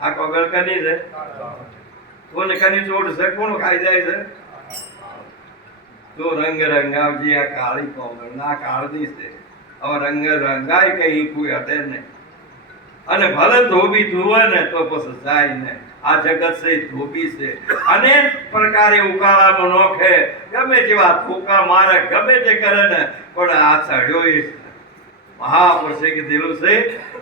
આ કોગળ કની છે કોને કની છોડ છે કોણ ખાઈ જાય છે તો રંગ રંગાવજી આ કાળી કોગળ ના કાળની છે હવે રંગ રંગાય કઈ કોઈ હટે નહીં અને ભલે ધોબી ધુવે ને તો પછી જાય ને આ જગત છે ધોબી છે અનેક પ્રકારે ઉકાળામાં નોખે ગમે જેવા થૂકા મારે ગમે તે કરે ને પણ આ ચડ્યો એ મહાપુરુષે કીધેલું છે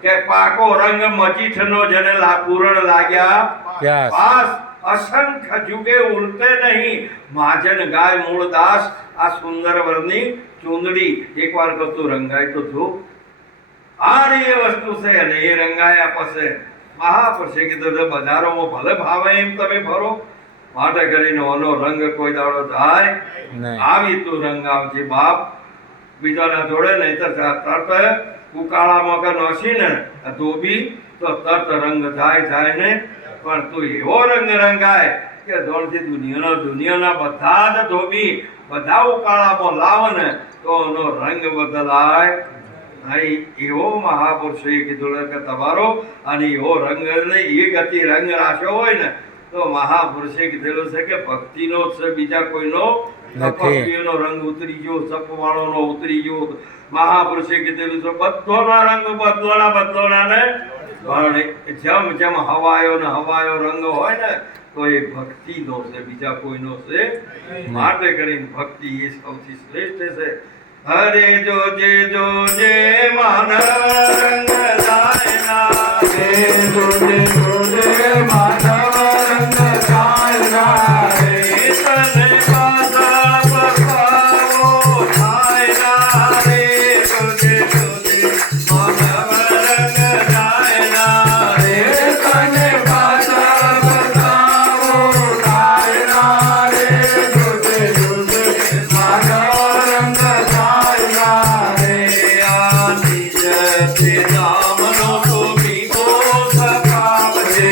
કે પાકો રંગ મજીઠનો જેને પૂરણ લાગ્યા પાસ અસંખ્ય જુગે ઉલટે નહીં માજન ગાય મૂળ દાસ આ સુંદર વરની ચૂંદડી એકવાર કતું રંગાય તો જો આ એ વસ્તુ છે અને એ રંગાયા પછી મહાપુરુષે કીધું બજારોમાં ભલે ભાવે એમ તમે ભરો માટે કરીને ઓનો રંગ કોઈ દાડો જાય આવી તું રંગ આવજે બાપ બીજાના જોડે નહીં તો તરત ઉકાળામાં કે નોસી ને ધોબી તો તરત રંગ જાય ને પણ તું એવો રંગ રંગાય કે દોડથી દુનિયાના બધા જ ધોબી બધા ઉકાળામાં લાવે ને તો એનો રંગ બદલાય નહીં એવો મહાપુરુષે કીધું કે તમારો અને એવો રંગ એ ગતિ રંગ રાખ્યો હોય ને તો મહાપુરુષે કીધેલું છે કે ભક્તિનો છે બીજા કોઈનો ભક્તિનો રંગ ઉતરી ગયો સપવાળોનો ઉતરી ગયો મહાપુરુષે કીધેલું છે બધોના રંગ બદલોના ને જેમ જેમ હવાયો રંગ હોય ને તો એ ભક્તિનો છે બીજા કોઈનો છે માટે કરીને ભક્તિ એ સૌથી શ્રેષ્ઠ છે હરે જોજે માનવ રંગ લાયના હે જોજે માનવ રંગ લાયના હે તને પાસા પકાવો થાયના હે જોજે માનવ રંગ લાયના હે તને પાસા પકાવો થાયના હે જોજે માનવ રંગ રામનો તો બીજો સખાવ છે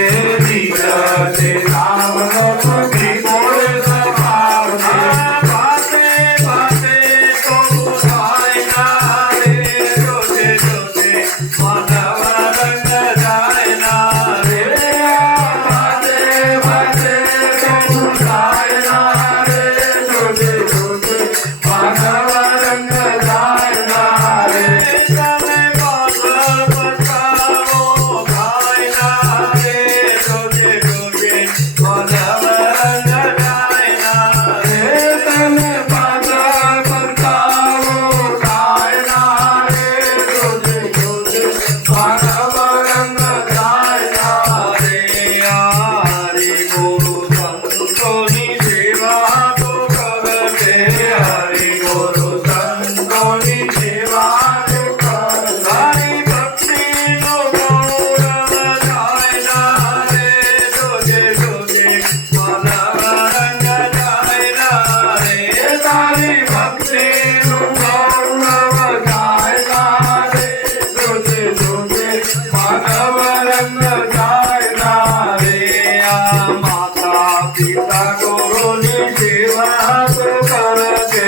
માતા પિતા ગુરુની સેવા તો કરજે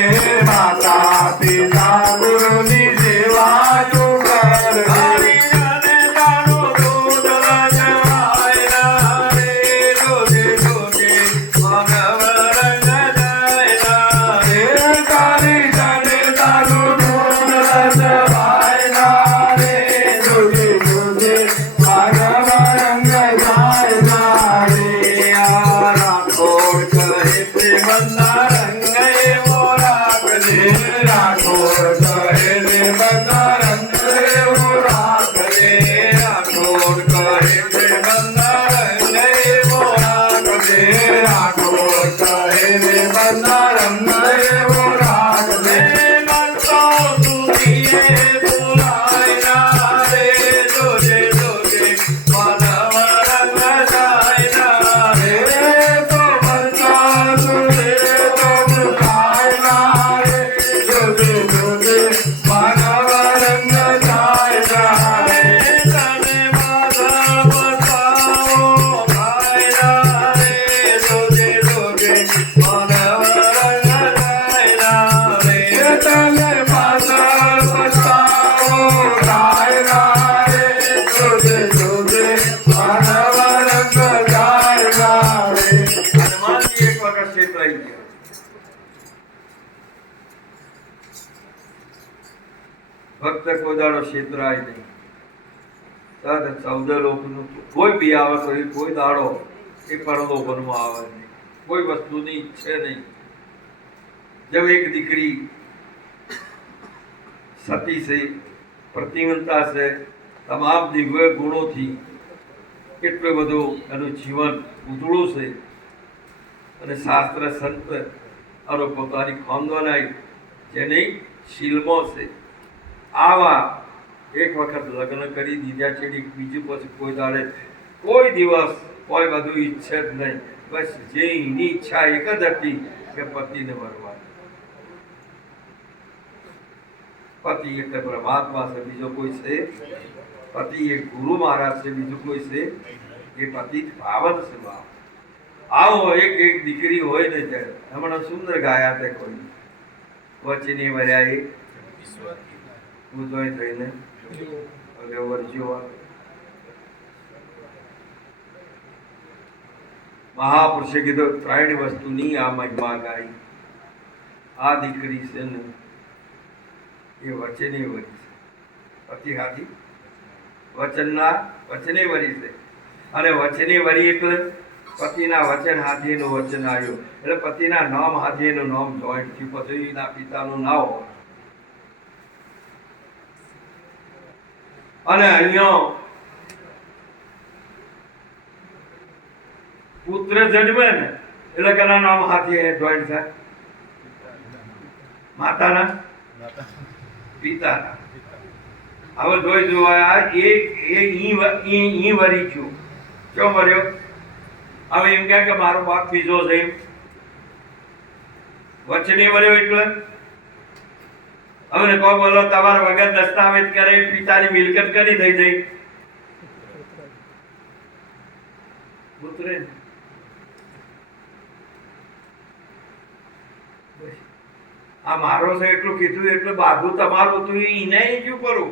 માતા પિતા ગુરુની સેવા તું કરજે ભક્ત કોઈ દાડો છેતરાય નહીં. તદ 14 લોકનું કોઈ બી આવે તો એ કોઈ દાડો એ પરલોભનમાં આવે નહીં, કોઈ વસ્તુની ઈચ્છે નહીં. જબ એક દીકરી સતી છે, પ્રતિમંતા છે, તમામ દિવ્ય ગુણોથી કેટલું બધું એનું જીવન ઉજળું છે અને શાસ્ત્ર સંત અને પોતાની ખાનદાનાઈ જેની શીલમો છે. આવા એક વખત લગ્ન કરી દીધા છે, બીજું પછી કોઈ દાડે કોઈ દિવસ કોઈ બધું ઈચ્છે જ નહીં. બસ જે એની ઈચ્છા એક જ હતી કે પતિને વરવાની. પતિ એક પરમાત્મા છે, બીજો કોઈ છે. પતિ એક ગુરુ મહારાજ છે, બીજું કોઈ છે. એ પતિ પાવન છે. બાપ આવો એક એક દીકરી હોય ને ત્યારે હમણાં સુંદર ગાયા તે કોઈ વચની વર્યા એ ઉદય થઈને મહાપુરુષે કીધું ત્રણ વસ્તુની આ મહિમા ગાઈ. આ દીકરી છે ને એ વચને વરી છે, પતિ હાથી વચને વરી છે. અને વચને વરી એટલે પતિના વચન હાથીનું વચન આવ્યું એટલે પતિના નામ હાથીનું નામ જોઈન્ટ થયું. પછી એના પિતાનું નામ હોય. અને અહીંયા પુત્ર જન્મે ને એટલે કેના નામ હાથી જોઈન્ટ થાય? માતાના પિતાના. હવે જોઈ જોવા ઈ વરી છું ક્યો મર્યો? હવે એમ કે મારો બાપ બીજો છે, વચને વર્યો એટલે હવે કોઈ બોલો તમારા વગર દસ્તાવેજ કરે પિતાની મિલકત કરી થઈ જઈ. પુત્રે આ મારો છે એટલું કીધું એટલે બાજુ તમારું હતું એને શું કરું?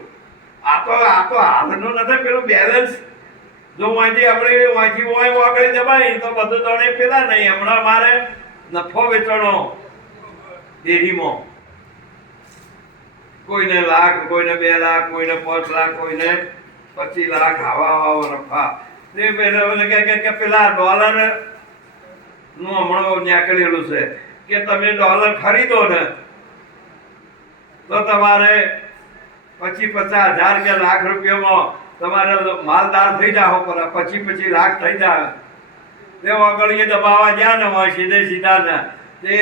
આ તો હાલનો નથી, પેલું બેલેન્સ જો વાંચી આપણે વાંચી હોય વાગડી દબાઈ તો બધું તણે પેલા નહીં. હમણાં મારે નફો વેચણો ડેરીમાં, કોઈને લાખ, કોઈને 2 લાખ, કોઈને 5 લાખ, કોઈને 25 લાખ, આવા નફા. કે પેલા ડોલર નું હમણાં નીકળેલું છે કે તમે ડોલર ખરીદો ને તો તમારે 25,000 કે લાખ રૂપિયામાં તમારે માલદાર થઈ જાઓ. પર 25 લાખ થઈ જાય તે આગળ દબાવવા ગયા ને હોય સીધા ને તે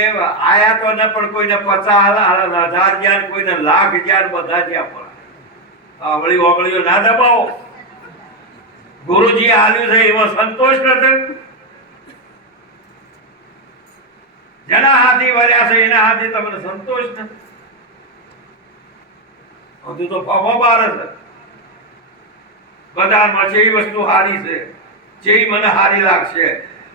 આયા તો ને પણ કોઈને 50,000 જ્યાં, કોઈને લાખ જ્યાં, બધા જ્યાં. પણ આવળી ઓગળીઓ ના દબાવો. ગુરુજી આલ્યું છે એમાં સંતોષ નથી. જેના હાથી વર્યા છે એના હાથી તમને સંતોષ નથી. હજુ તો ફાફા બાર છે બજારમાં. જે વસ્તુ સારી છે, જે મને સારી લાગશે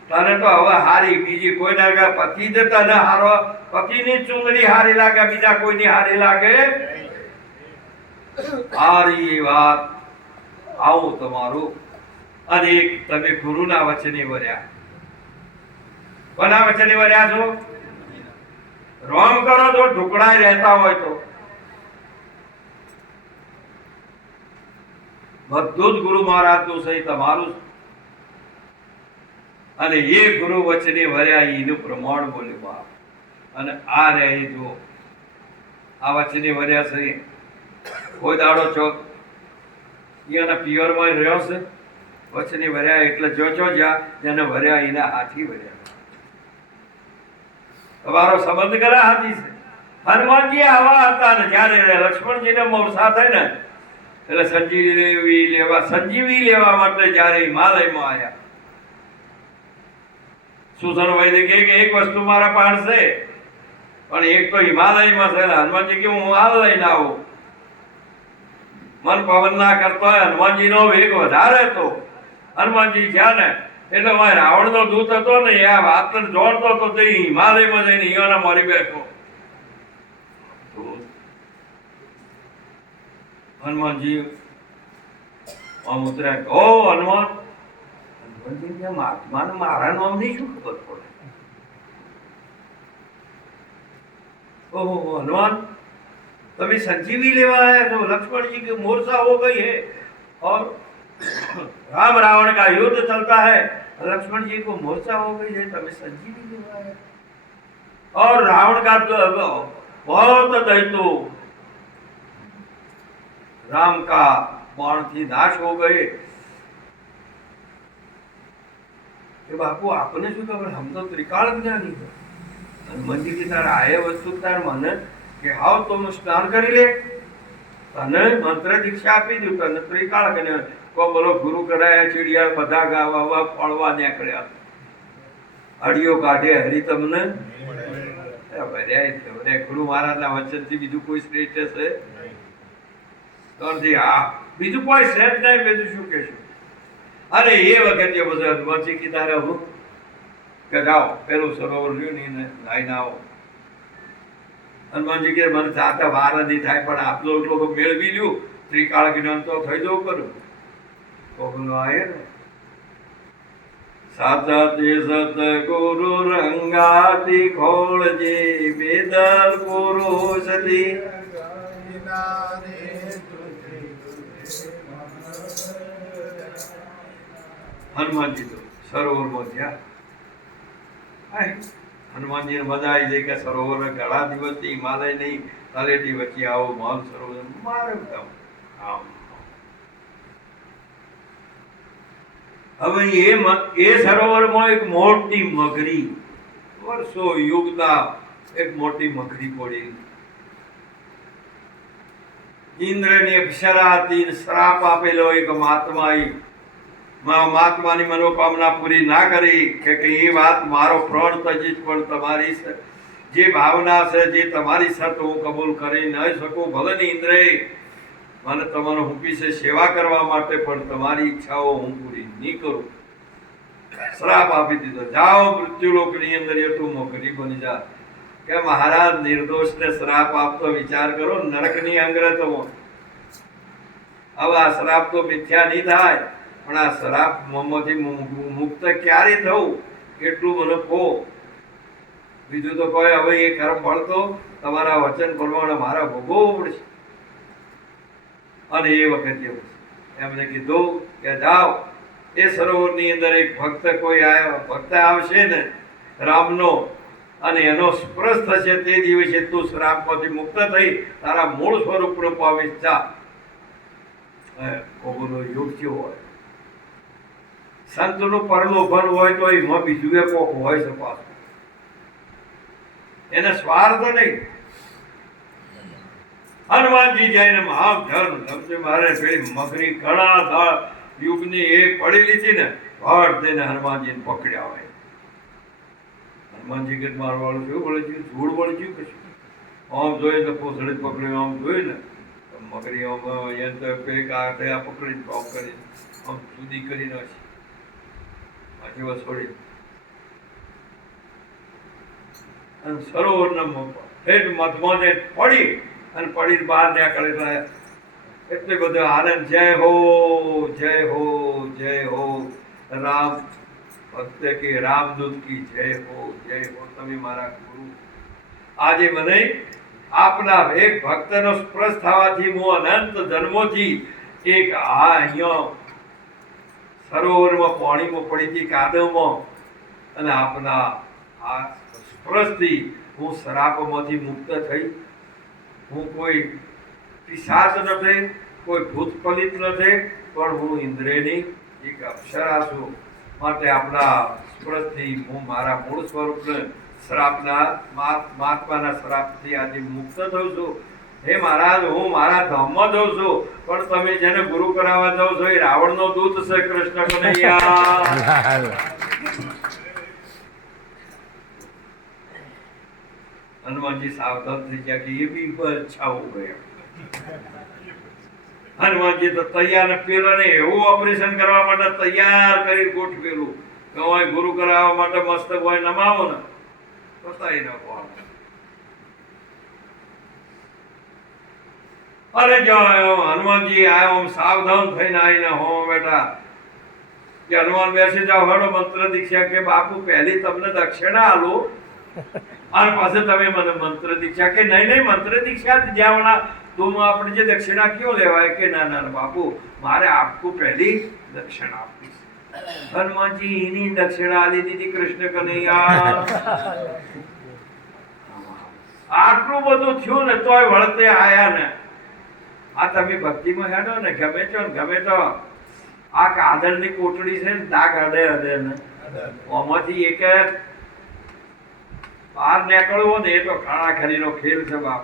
તને તો હવે હારી બીજી કોઈ લાગે પતિ જ તને હારો પતિની ચૂંદડી હારી લાગે બીજા કોઈની હારી લાગે હારી વાત આવું તમારું અને એક તમે ગુરુના વચને વર્યા કોના વચને વર્યા છો રોમ કરો તો ઢુકડાય રહેતા હોય તો બધું જ ગુરુ મહારાજનું સહી તમારું અને એ ગુરુ વચને વર્યા એનું પ્રમાણ બોલ્યું બાપ અને આ રહે જો આ વચને વર્યા સહી કોઈ દાડો ચોક એના પિયરમાં રહ્યો છે વચને વર્યા એટલે જો જ્યાં જેને વર્યા એના હાથી વર્યા તમારો સંબંધ કરા હાથી છે હનુમાનજી આવા હતા ને જ્યારે લક્ષ્મણજીને મોરસા થાય ને એટલે સંજીવી લેવા માટે જ્યારે હિમાલયમાં આવ્યા સુસન વૈદ્ય કે એક વસ્તુ મારા પાડશે પણ એક તો હિમાલયમાં છે હનુમાનજી કે હું હાલ લઈને આવું મન પવન ના કરતો હોય હનુમાનજી નો વેગ વધારે હતો હનુમાનજી જ્યાં ને એટલે રાવણ નો દૂત હતો ને એ આ વાત જોડતો હતો તે હિમાલયમાં જઈને ઈયોના મરી બેઠો હનુમાનજી આમ ઉતર્યા ઓ હનુમાન હનુમાનજી કે મહાત્માને મારા નામની શું ખબર પડે ओहो हनुमान तभी संजीवी लेवा है तो लक्ष्मण जी की मूर्छा हो गई है और राम रावण का युद्ध चलता है लक्ष्मण जी को मूर्छा हो गई है तभी संजीवी लेवा है और रावण का बहुत दैत्यो राम का बाण थी नाश हो गए ये बापू आपने शू खबर हम तो त्रिकाल ज्ञानी है હનુમાનજી કે તારા આયે વસ્તુ તાર મને કે હાવ તો સ્નાન કરી લે તને મંત્ર દીક્ષા આપી દઉં તને ત્રિકાળ કે કો બોલો ગુરુ કરાયા ચીડિયા બધા ગાવા ફળવા નીકળ્યા હડિયો કાઢે હરી તમને ગુરુ મહારાજના વચનથી બીજું કોઈ શ્રેષ્ઠ છે હા બીજું કોઈ શ્રેષ્ઠ નહીં બીજું શું કહેશું અરે એ વખતે બધું હનુમાનજી કી તારે હું કે જાઓ પેલું સરોવર રહ્યું નહીં ને નાઈને આવો હનુમાનજી કે મને જાતા વાર નહીં થાય પણ આટલો એટલો મેળવી લ્યું ત્રિકાળ જ્ઞાન તો થઈ જવું કરું કોકનો આયે ને સાચા સત ગુરુ રંગાતી ખોળજે બેદલ ગુરુ સતી હનુમાનજી તો સરોવરમાં થયા હનુમાનજી મજા આવી જાય કે સરોવર ઘણા દિવસથી હિમાલય નહીં તલેટી વચ્ચે આવો માલ સરોવર મારે આમ હવે એ સરોવરમાં એક મોટી મગરી વર્ષો યુગના એક મોટી મગરી પડી ઇન્દ્રની અપ્સરા હતી શ્રાપ આપેલો એક મહાત્માની મનોકામના પૂરી ના કરી કે એ વાત મારો પ્રણ તજીશ પણ તમારી જે ભાવના છે જે તમારી સત હું કબૂલ કરી ન શકું ભલે ને ઇન્દ્રે મને તમારો હુંપી છે સેવા કરવા માટે પણ તમારી ઈચ્છાઓ હું પૂરી નહીં કરું શ્રાપ આપી દીધો જાઓ મૃત્યુલોકની અંદર તું મોકરી બની જા કે મહારાજ નિર્દોષને શ્રાપ આપતો વિચાર કરો નરકની અંગ્રતમાં હવે આ શ્રાપ તો મિથ્યા નહીં થાય પણ આ શ્રાપ માંથી મુક્ત ક્યારે થવું એટલું મને કહો બીજું તો કોઈ હવે એ કર્મ ફળ તમારા વચન પ્રમાણે મારા ભોગવવું પડશે અને એ વખતે એમને કીધું કે જાઓ એ સરોવરની અંદર એક ભક્ત કોઈ આવ્યો ભક્ત આવશે ને રામનો અને એનો સ્પર્શ થશે તે દિવસે તું શ્રાપમાંથી મુક્ત થઈ તારા મૂળ સ્વરૂપનો પામીશ જા કોનો યોગ કેવો હોય સંતનું પરલોભન હોય તો એમાં બીજું એ કોક હોય છે પાછું એને સ્વાર્થ નહીં હનુમાનજી જઈને મહાજન મારે પેલી મગરી ઘણા યુગની એક પડેલી હતી ને હટ દઈને હનુમાનજીને પકડ્યા હોય હનુમાનજી કે મારવાળું શું વળગ્યું ધૂળ વળગ્યું કશું આમ જોઈએ તો પોસડી પકડ્યું આમ જોયું ને મગરી આમ યંત્ર પેક આ પકડીને આમ કરી આમ જુદી કરી નાખી છોડી અને સરોવરના હેઠ મધમાં જઈને પડી અને પડીને બહાર નીકળે એટલે બધો આનંદ. જય હો જય હો જય હો રામ ભક્ત કે રામદૂત કી જય હો જય હો. તમે મારા ગુરુ. આજે મને આપના એક ભક્તનો સ્પર્શ થવાથી હું અનંત જન્મોથી એક અહીંયા સરોવરમાં પાણીમાં પડી હતી કાદવમાં અને આપના આ સ્પર્શથી હું શ્રાપમાંથી મુક્ત થઈ. હું કોઈ પિશાચ નથી, કોઈ ભૂત પલિત નથી, પણ હું ઇન્દ્રિયની એક અપ્સરા છું. માટે આપણા સ્પર્શથી હું મારા મૂળ સ્વરૂપને શ્રાપના મહાત્માના શ્રાપથી આજે મુક્ત થઉં છું. હે મહારાજ, હું મારા ધામમાં જઉં છું, પણ તમે જેને ગુરુ કરાવવા જાઓ છો એ રાવણનો દૂત છે. કૃષ્ણ કનૈયા. હનુમાનજી સાવધાન થઈ ગયા કે એ બી અચ્છા હો ગયા. હનુમાનજી તો તૈયાર ને પેલા ને એવું ઓપરેશન કરવા માટે તૈયાર કરી ગોઠવેલું કે હોય ગુરુ કરાવવા માટે મસ્તક હોય નમાવો ને પતાઈ નાખો. અરે જો હનુમાનજી આયો સાવધાન થઈને આવીને હો બેટા કે હનુમાન બેસી જાઓ, હડો મંત્ર દીક્ષા. કે બાપુ પહેલી તમને દક્ષિણા આલો અને પાછું તમે મને મંત્ર દીક્ષા. કે નહીં નહીં, મંત્ર દીક્ષા જ્યાં તો આપણે જે દક્ષિણા ક્यों લેવાય? કે ના ના બાપુ, મારે આપકો પહેલી દક્ષિણા આપવી છે. હનુમાનજી એની દક્ષિણા આલી દીધી. કૃષ્ણ કનૈયા. આટલું બધું થયું ને તોય વળતે આયા ને. આ તમે ભક્તિમાં હેડો ને ગમે તો આ કાદળની કોટડી છે ને દાગ અડે અડે ને આમાંથી એક બહાર નીકળવો ને એ તો ખાડાખરીનો ખેલ છે બાપ.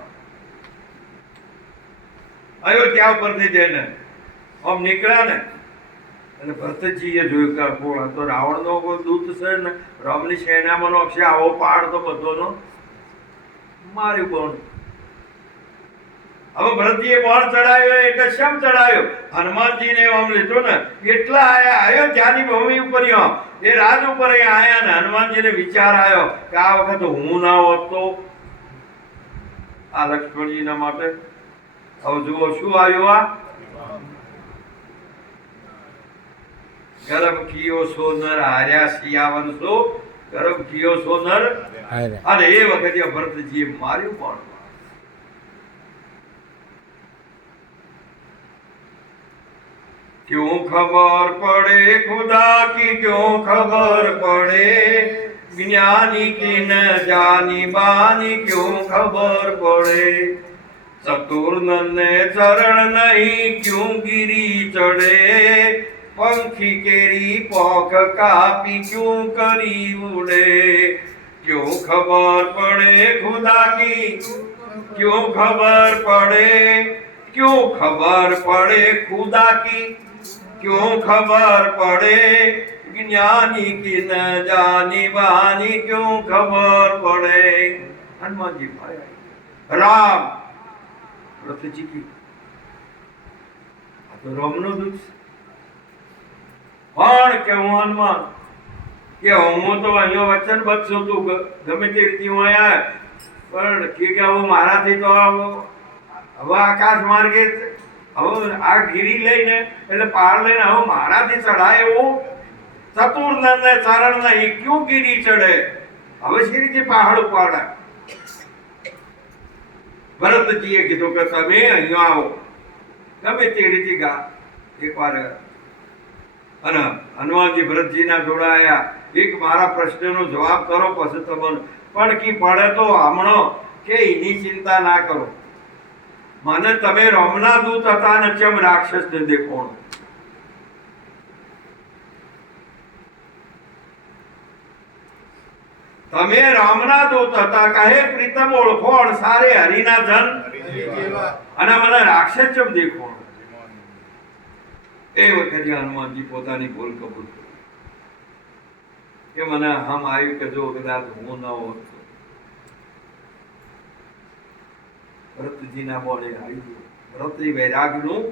અયોધ્યા ઉપરથી જઈને આમ નીકળ્યા ને અને ભરતજીએ જોયું કે કોણ હતો? રાવણનો કોઈ દૂત છે ને રામની સેનામાંનો છે. આવો પહાડ તો બધોનો માર્યું કોણ? હવે ભરતજીએ બાણ ચડાવ્યો એટલે શમ ચડાવ્યો? હનુમાનજીને આમ લીધો ને એટલા આયા અયોધ્યાની ભૂમિ ઉપર એ રાજ ઉપર આયા ને હનુમાનજીને વિચાર આવ્યો કે આ વખત હું ના હોત તો આ લક્ષ્મણજીના માટે. હવે જુઓ શું આવ્યું? આ ગરમ કિયો સોનર હાર્યા સિયાવન સો ગરમ કિયો સોનર. અને એ વખતે ભરતજીએ માર્યું પણ. क्यों खबर पड़े खुदा की, क्यों खबर पड़े ज्ञानी की न जानी बानी, क्यों खबर पड़े चतुर्नन चरण नहीं क्यों गिरी चढ़े पंखी केरी पोख कापी क्यों करी उड़े. क्यों खबर पड़े खुदा की, क्यों खबर पड़े, क्यों खबर पड़े खुदा की, क्यों खबर पड़े ज्ञानी की न जानी बहानी, क्यों खबर पड़े. हनुमान जी भाई राम रथजी की तो रामनो दूत પણ કે હું હનુમાન કે હું તો અહીંયા વચન બચું તું ગમે તે રીતે હું આયા પણ કે હું મારાથી તો હવે આકાશ માર્ગે હવે આ ગીરી લઈને એટલે પાર લઈને હવે મારાથી ચડાય એવું ચતુર્નન ચરણ નહીં ક્યું ગીરી ચડે? હવે શી રીતે પહાડ ઉપાડે? ભરતજીએ કીધું કે તમે અહીંયા આવો ગમે તે રીતે ગા એકવાર. અને હનુમાનજી ભરતજીના જોડાયા. એક મારા પ્રશ્નનો જવાબ કરો પછી તમને પણ કી પડે તો હમણો કે એની ચિંતા ના કરો. મને તમે રામના દૂત હતા ને ચમ રાક્ષસ ને દેખોણ? તમે રામના દૂત હતા કહે પ્રીતમ ઓળખોણ સારે હરિના જન અને મને રાક્ષસ ચમ દેખોણ? એ વખતે હનુમાનજી પોતાની ભૂલ કબૂલ કરી કે મને હમ આવ્યું કે જો કદાચ હું ન હોત તો ભરતજીના બોલે આવી ગયું. ભરત એ વૈરાગનું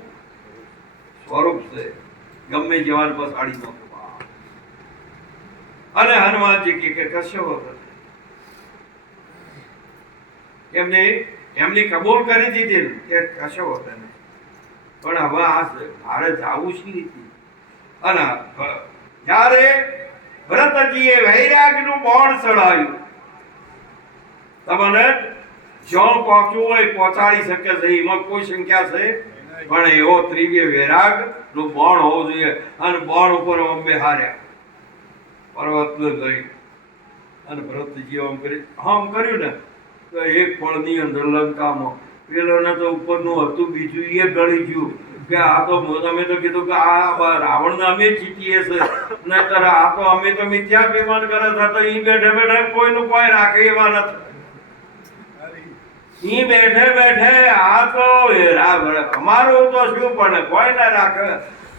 સ્વરૂપ છે. ગમે જવાન પસાડી નો. અને હનુમાનજી કે કશો વખત એમની કબૂલ કરી દીધી કે કશો હોતો નહીં. પણ હવે આ મારે જવું શી રીતે? અને જ્યારે ભરતજીએ વૈરાગનું બોણ ચડાવ્યું, તમને જો પહોંચવું હોય પહોંચાડી શકે છે, એમાં કોઈ સંખ્યા છે, પણ એવો ત્રિવ્ય વૈરાગ નું બોણ હોવું જોઈએ. અને બોણ ઉપર અંબે હાર્યા પર્વત લઈ અને ભરતજી આમ કર્યું ને તો એક પળની અંદર લંકામાં પેલોને તો ઉપરનું હતું, બીજું એ ગળી ગયું કે આ તો તમે તો કીધું કે આ રાવણને અમે જીતીએ છે, નહીતર આ તો અમે તો મિથ્યાભિમાન કરે છે, તો ઈ બેઠે બેઠે કોઈનું કોઈ રાખે એવા નથી. ઈ બેઠે બેઠે આ તો અમારું તો શું પણ કોઈ ના રાખે.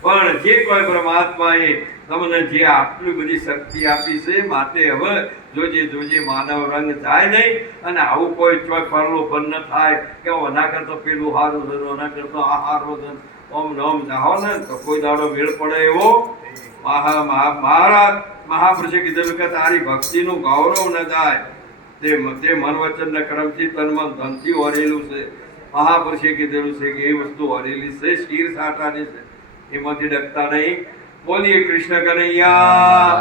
પણ જે કોઈ પરમાત્માએ તમને જે આટલી બધી શક્તિ આપી છે, માટે હવે જોજે માનવ રંગ જાય નહીં. અને આવું કોઈ ચોય પરલો બંધ ન થાય કે ઓના કરતો પેલું હારું છે, ઓના કરતો આ હારો છે, ઓમ નોમ જાઓ ને તો કોઈ દાડો મેળ પડે એવો મહારાજ મહાપુરુષે કીધેલું કે તારી ભક્તિનું ગૌરવ ન જાય. તે મન વચન ને કર્મથી તન મન ધનથી વરેલું છે. મહાપુરુષે કીધેલું છે કે એ વસ્તુ વરેલી છે, શીર સાટાની છે, એમાંથી ડરતા નહીં. બોલીએ કૃષ્ણ કનૈયા.